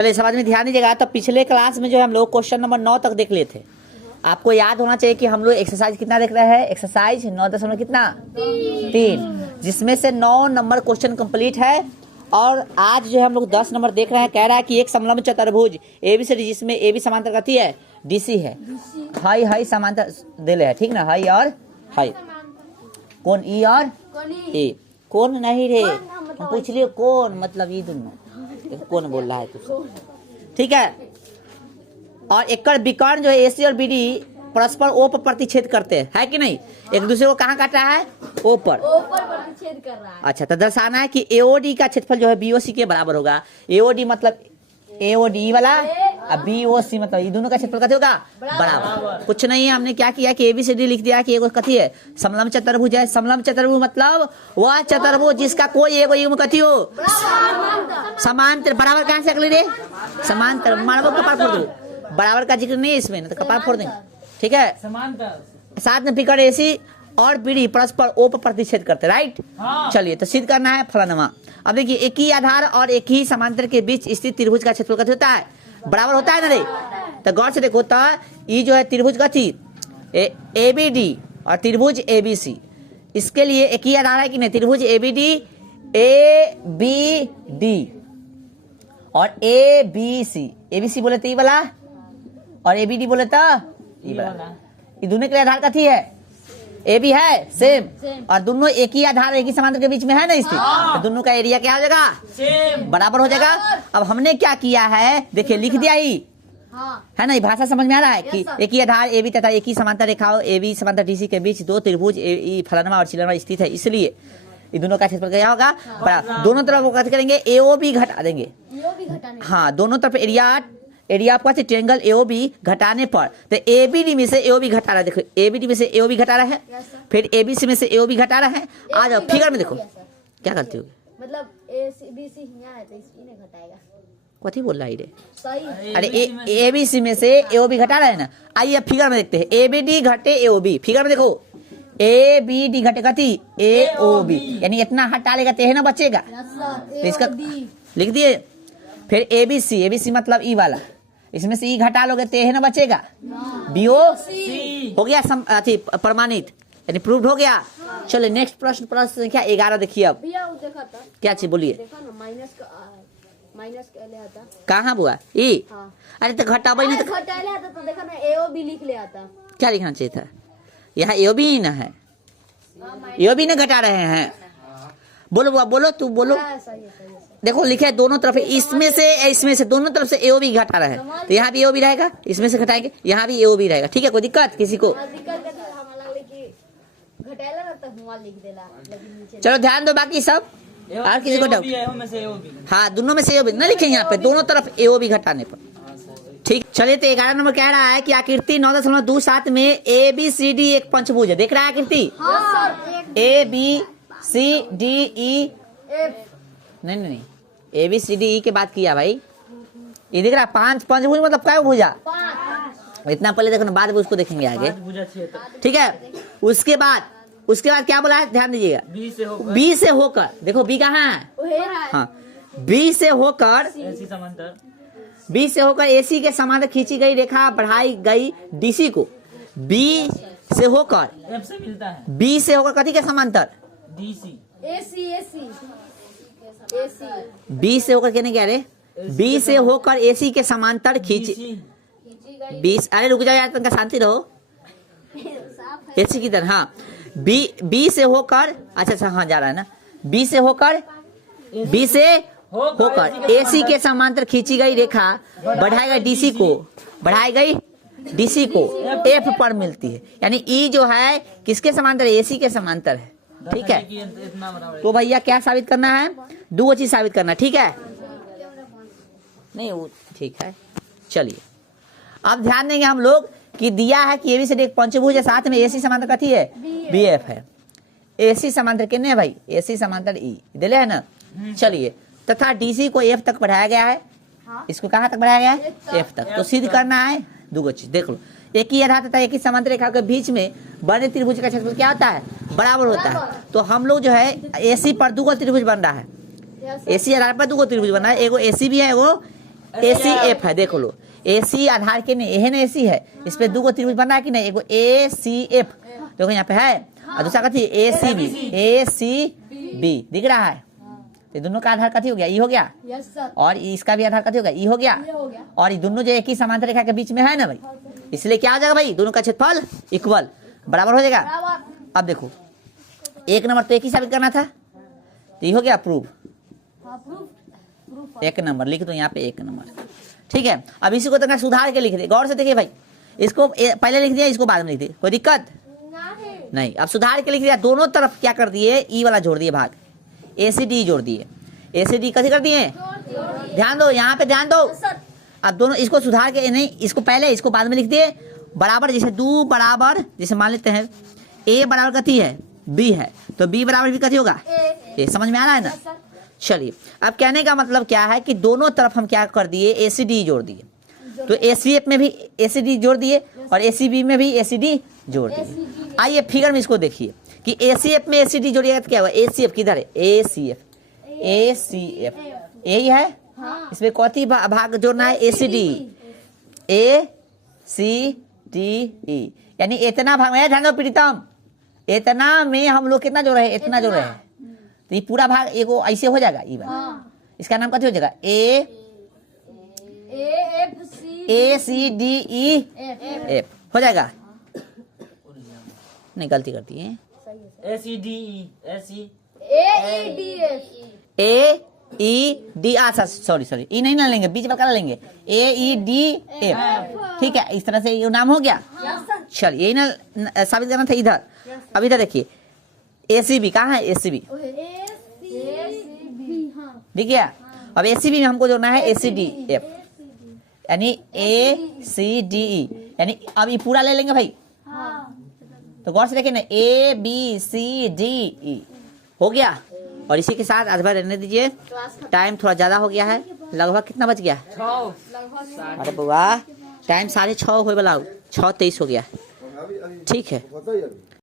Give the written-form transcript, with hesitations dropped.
चलिए समाज में ध्यान दीजिएगा। तो पिछले क्लास में जो है हम लोग क्वेश्चन नंबर 9 तक देख लिए थे। आपको याद होना चाहिए कि हम लोग एक्सरसाइज कितना देख रहे हैं, एक्सरसाइज 9 कितना 3, जिसमें से 9 नंबर क्वेश्चन कंप्लीट है। और आज जो है हम लोग 10 नंबर देख रहे हैं। कह रहा है कि एक समलंब चतुर्भुज एबीसीडी जिसमें ए बी समांतर कथी है, डीसी है, हाई हाई समांतर दे ले है, ठीक ना, हाई और हाई, कौन ई और ए, कौन नहीं रे, हम पूछ लिए कौन मतलब ये दोनों कौन बोल रहा है तुझसे, ठीक है। और एकड़ विकर्ण जो है एसी और बीडी परस्पर ओ पर प्रतिच्छेद करते हैं, है कि नहीं, एक दूसरे को कहाँ काट रहा है, ओ पर प्रतिच्छेद कर रहा है। अच्छा, तो दर्शाना है कि एओडी का क्षेत्रफल जो है बीओसी के बराबर होगा। एओडी मतलब एओडी वाला और बीओसी मतलब ये दोनों का क्षेत्रफल कथी होगा, बराबर। कुछ नहीं है, हमने क्या किया कि एबीसीडी लिख दिया कि एगो कथी है, समलंब चतुर्भुज है। समलंब चतुर्भुज मतलब वह चतुर्भुज जिसका कोई एगो युग्म कथी हो, समांतर। बराबर कहाँ से अगले रे, समांतर। मानव कपाल फोड़ दो, बराबर का जिक्र नहीं है इसमें, तो कपाल फोड़ देंगे, ठीक है। साथ में विकर्ण एसी और बीडी परस्पर ओ पर प्रतिच्छेद करते, राइट। चलिए तो सिद्ध करना है फलानुमा। अब देखिए, एक ही आधार और एक ही समांतर के बीच स्थित त्रिभुज का क्षेत्रफल कथी होता है, बराबर होता है ना रे। तो गौर से देखो, तो ये जो है त्रिभुज कथी एबीडी और त्रिभुज एबीसी, इसके लिए एक ही आधार है कि नहीं, त्रिभुज एबीडी एबीडी और एबीसी। एबीसी बोले तो ये वाला और एबीडी बोले तो ये वाला, ये दोनों के लिए आधार कथी है, ए भी है सेम, और दोनों एक ही आधार एक ही समांतर के बीच में है ना स्थित, तो दोनों का एरिया क्या हो जाएगा, सेम, बराबर हो जाएगा। अब हमने क्या किया है, देखिए लिख दिया ही है ना, ये भाषा समझ में आ रहा है कि एक ही आधार ए बी तथा एक ही समांतर रेखाओं ए बी समांतर डीसी के बीच दो त्रिभुज फलाना और चिलनमा स्थित है, इसलिए ये दोनों का क्षेत्रफल क्या होगा, बराबर। दोनों तरफ वो कैसे करेंगे, एओ भी घटा देंगे, हाँ, दोनों तरफ एरिया आपका ट्रायंगल एओबी घटाने पर, तो एबीडी में से एओबी घटा रहा है, देखो एबीडी में से एओबी घटा रहा है, फिर एबीसी में से एओबी घटा रहा है। आ जाओ फिगर में देखो क्या करते हो, मतलब एबीसी यहाँ है तो इसने घटाएगा, कथी बोल रहा है रे, सही। अरे एबीसी में से एओबी घटा रहा है ना। आइए अब फिगर में देखते हैं, एबीडी घटे एओबी। फिगर में देखो, एबीडी घटे कथी एओबी, यानी इतना हटा लेगा तो ना बचेगा, तो इसका लिख दिए। फिर एबीसी, एबीसी मतलब ई वाला, इसमें से ई घटा लोगे तो ना बचेगा, बीओ हो गया अथी प्रमाणित, यानी प्रूव्ड हो गया। चलो नेक्स्ट प्रश्न, प्रश्न संख्या 11 देखिए। अब क्या चीज बोलिए, कहाँ हुआ ई, अरे तो घटा भाई नहीं तो देखा ना, एओ भी लिख ले आता, क्या लिखना चाहिए था, यहाँ एओ भी ना है, एओ भी ना घटा रहे हैं। बोलो बुआ, बोलो तू बोलो, देखो लिखे है दोनों तरफ, इसमें से दोनों तरफ से एओ भी घटा रहा है, तो यहाँ भी एओ भी रहेगा, इसमें से घटाएंगे यहाँ भी एओ भी रहेगा, ठीक है, कोई दिक्कत किसी को। चलो ध्यान दो, बाकी सब और किसी को डाउट, हाँ दोनों में से एओ भी ना लिखे यहाँ पे, दोनों तरफ एओ भी घटाने पर, ठीक। चलिए तो 11 नंबर कह रहा है कि आकृति 9.27 में ए बी सी डी एक पंचभुज है, देख रहा है आकृति A B C D E, नहीं A B C D E के बात किया भाई, ये दिख रहा है 5 पंचभुज मतलब क्या भुजा, इतना पहले देखो ना, बाद में उसको देखेंगे आगे, ठीक है। उसके बाद क्या बोला है, ध्यान दीजिएगा, बी से होकर, देखो बी कहाँ है, हाँ, बी से होकर एसी के समांतर खींची गई रेखा बढ़ाई गई डीसी को, बी से होकर कथी के समांतर, बी से होकर कहने क्या रे, बी से होकर एसी के समांतर खींची, अरे रुक जाओ यार, तनका शांति रहो, एसी की तरह, हाँ, बी से होकर, अच्छा हाँ जा रहा है ना, बी से होकर एसी के समांतर खींची गई रेखा बढ़ाई गई डीसी को एफ पर मिलती है, यानी ई जो है किसके समांतर है, एसी के समांतर है, ठीक है। तो भैया क्या साबित करना है, 2 चीज साबित करना, ठीक है, नहीं वो ठीक है। चलिए अब ध्यान देंगे हम लोग कि दिया है कि एबीसीडी एक पंचभुज है, साथ में एसी समांतर कथी है, बीएफ है, एसी समांतर कितने है भाई, एसी समांतर ई दिले है ना। चलिए, तथा डीसी को एफ तक बढ़ाया गया है, इसको कहाँ तक बढ़ाया गया है, एफ तक। तो सिद्ध करना है 2 चीज, देख लो, एक ही आधार तथा एक ही समांतर रेखा के बीच में बने त्रिभुज का क्षेत्रफल क्या होता है, बराबर होता है। तो हम लोग जो है एसी पर 2 त्रिभुज बन रहा है, एसी आधार पर 2 त्रिभुज बन रहा है, एगो एसी भी है, एगो ACF है, देख लो AC आधार के नहीं है ना, AC है, इस पे दो त्रिभुज बना है कि नहीं, एगो ACF देखो यहाँ पे है, और दूसरा कथी ACB दिख रहा है। तो दोनों का आधार कथी हो गया, ई हो गया, यस सर, और इसका भी आधार कथी हो गया, ई हो गया, ये हो गया। और ये दोनों जो एक ही समांतर रेखा के बीच में है ना भाई, इसलिए क्या आ जाएगा भाई, दोनों का क्षेत्रफल इक्वल बराबर हो जाएगा। बराबर। अब देखो एक नंबर तो एक ही साबित करना था, तो ये हो गया प्रूफ, हाँ प्रूफ एक नंबर लिख दो यहाँ पे, एक नंबर, ठीक है। अब इसी को तो सुधार के लिख दे, गौर से देखिए भाई, इसको पहले लिख दिया, इसको बाद में लिख दे, कोई दिक्कत नहीं। अब सुधार के लिख दिया, दोनों तरफ क्या कर दिए, ई वाला जोड़ दिए भाग, ACD जोड़ दिए, ACD कैसे कर दिए, ध्यान दो यहाँ पे, ध्यान दो। अब दोनों इसको सुधार के नहीं, इसको पहले इसको बाद में लिख दिए, बराबर जैसे दो बराबर, जैसे मान लेते हैं A बराबर कथी है, B है, तो B बराबर भी कथी होगा, A। समझ में आ रहा है ना। चलिए अब कहने का मतलब क्या है कि दोनों तरफ हम क्या कर दिए, ACD जोड़ दिए, तो ACF में भी ACD जोड़ दिए और ACB में भी ACD जोड़ दिए। आइए फिगर में इसको देखिए कि ACF में ACD जोड़िएगा तो क्या होगा, ACF किधर है, ACF यही है, इसमें कौथी भाग जोड़ना है, ACD यानी इतना भाग में, ध्यान दो प्रीतम, इतना में हम लोग कितना जोड़ रहे हैं, इतना जोड़ रहे हैं, तो ये पूरा भाग एगो ऐसे हो जाएगा, ये वाला इसका नाम कथी हो जाएगा, ACDEF हो जाएगा, नहीं गलती करती है, AED सॉरी ई नहीं ना लेंगे, बीच में क्या लेंगे, AEDF, ठीक है, इस तरह से ये नाम हो गया। चलिए यही ना साबित करना था इधर। अब इधर देखिए ACB कहाँ है, ACB दिख गया। अब ACB में हमको जोड़ना है ACDF यानी ACDE, यानी अब ये पूरा ले लेंगे भाई, तो गौर से देखिए ना ABCDE हो गया। और इसी के साथ आज भर रहने दीजिए, टाइम थोड़ा ज्यादा हो गया है, लगभग कितना बच गया, अरे बुआ टाइम 6:30 हो वाला, 6:23 हो गया, ठीक है।